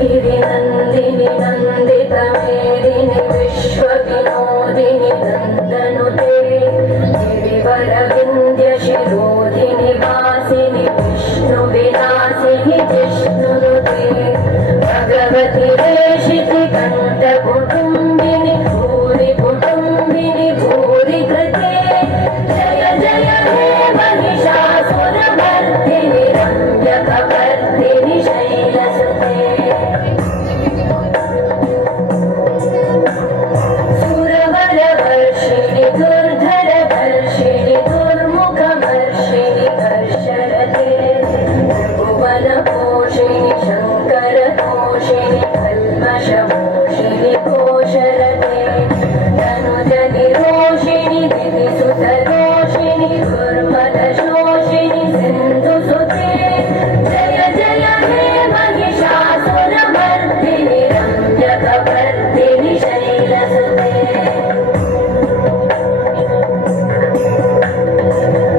गिरिनन्दिनि नन्दितमेदिनि विश्वविनोदिनि नन्दनुते गिरिवरविन्द्यशिरोधिनि वासिनि विष्णुविलासिनि जिष्णुनुते भगवति रेषिति कण्ठकुटुम्बिनि भूरि कुटुम्बिनि भूरि कृते जय जय हे महिषासुरमर्दिनि रम्यकपर्दिनि शैलसुते सुरवरवर्षिणि दुर्धरवर्षिणि दुर्मुखवर्षिणि कर्षरते त्रिभुवनपोषिणि शङ्करतोषिणि कल्मषमोषिणि कोशरते तनुजनिरोषिणि दिविसुतरोषिणि दुर्मदशोषिणि सिन्धुसुते जय जय हे महिषासुरमर्दिनि रम्यकपर्दिनि शैलसुते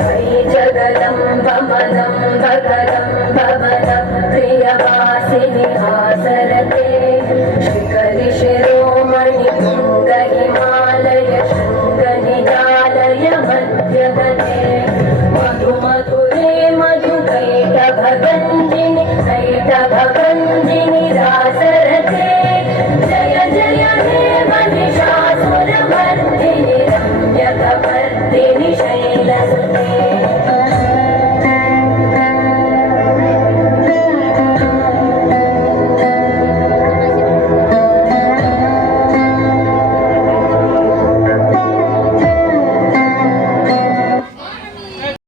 मयि जगदम्बमदम्बकदम्बवदं प्रियवासिनि हासरते